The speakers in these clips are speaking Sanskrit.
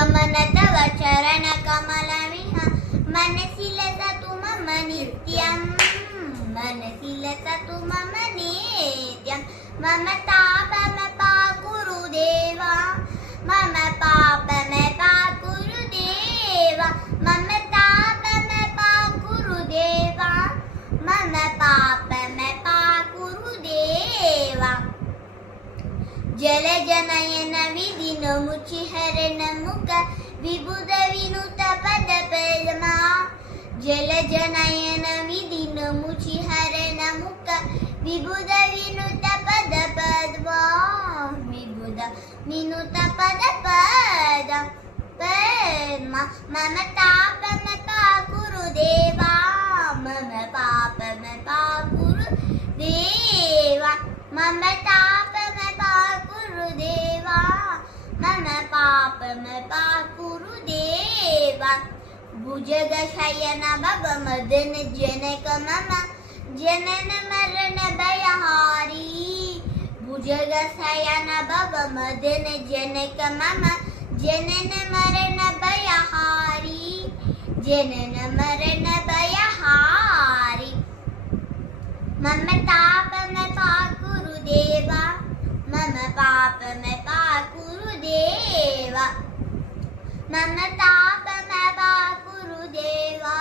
गमन तव चरणकमलमिह मनसि लसतु मम नित्यम् मनसि लसतु मम नित्यम् मम तापमपाकुरु देवा मम पापमपाकुरु देवा मम तापमपाकुरु देवा मम पापमपाकुरु देवा जलजनयन विधिनमुचिहरण मुख विबुध विनुत पद पद्मा जलजनयन विधिनमुचिहरण मुख विबुध विनुत पद पद्मा विबुध विनुत पद पद पद्मा मम तापमपाकुरु देवा मम पापमपाकुरु देवा मम तापमपाकुरु देवा मम पापमपाकुरु देवा भुजगशयन भव मदन जनक मम जनन मरण भयहारी भुजगशयन भव मदन जनक मम जनन मरण भयहारी जनन मरण भयहारी मम तापमपाकुरु देवा मम पापमपाकुरु देवा मम तापमपाकुरु देवा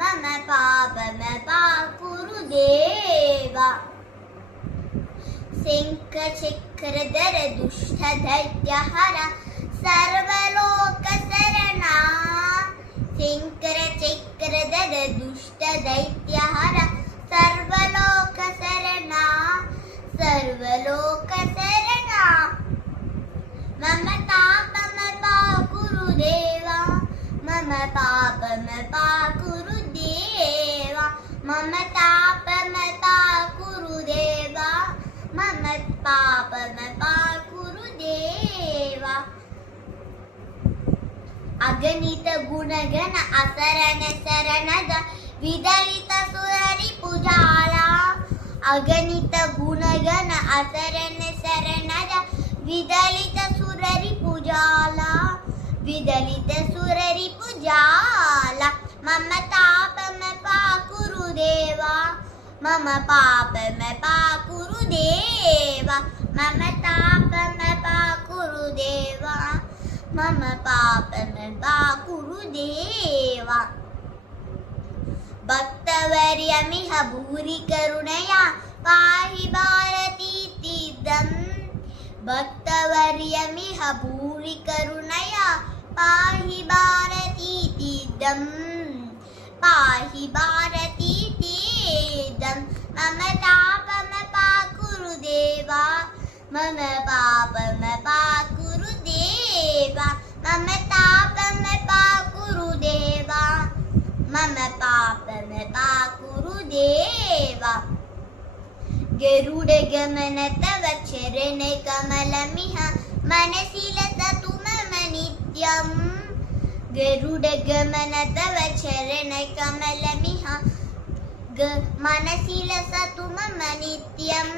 मम पापमपाकुरु देवा शङ्खचक्रधर दुष्टदैत्यहर सर्वलोकशरणा शङ्करचक्रधर दुष्टदैत्यहर सर्वलोकशरणा सर्वलोकशरणा मम तापमपाकुरु देवा मम पापमपाकुरु देवा मम तापमपाकुरु देवा मम पापमपाकुरु देवा अगणित गुणगण असरण शरणद विदलित सुररिपुजाला अगणित गुणगण असरण शरणद विदलित सुररिपुजाला विदलित सुररिपुजाला मम तापमपाकुरु देवा मम पापमपाकुरु देवा मम तापमपाकुरु देवा मम पापमपाकुरु देवा भक्तवर्यमिह भूरि करुणया पाहि भारतीतीर्थम् भक्तवर्यमिह भूरि करुणया पाहि भारतीतीर्थम् पाहि भारतीतीर्थम् मम तापमपाकुरु देवा मम पापमपाकुरु देवा मम तापमपाकुरु देवा मम पापमपाकुरु देवा गरुडगमन तव चरणकमलमिह मनसि लसतु मम नित्यम् गरुडगमन तव चरणकमलमिह मनसि लसतु मम नित्यम्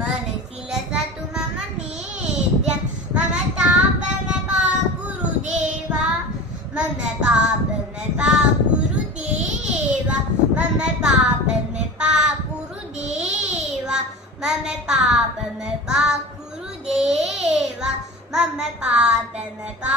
मनसि लसतु मम नित्यम् मम तापमपाकुरु देवा मम पापमपाकुरु देवा मम पापमपाकुरु देवा मम पापमपाकुरु देवा मम पापमपाकुरु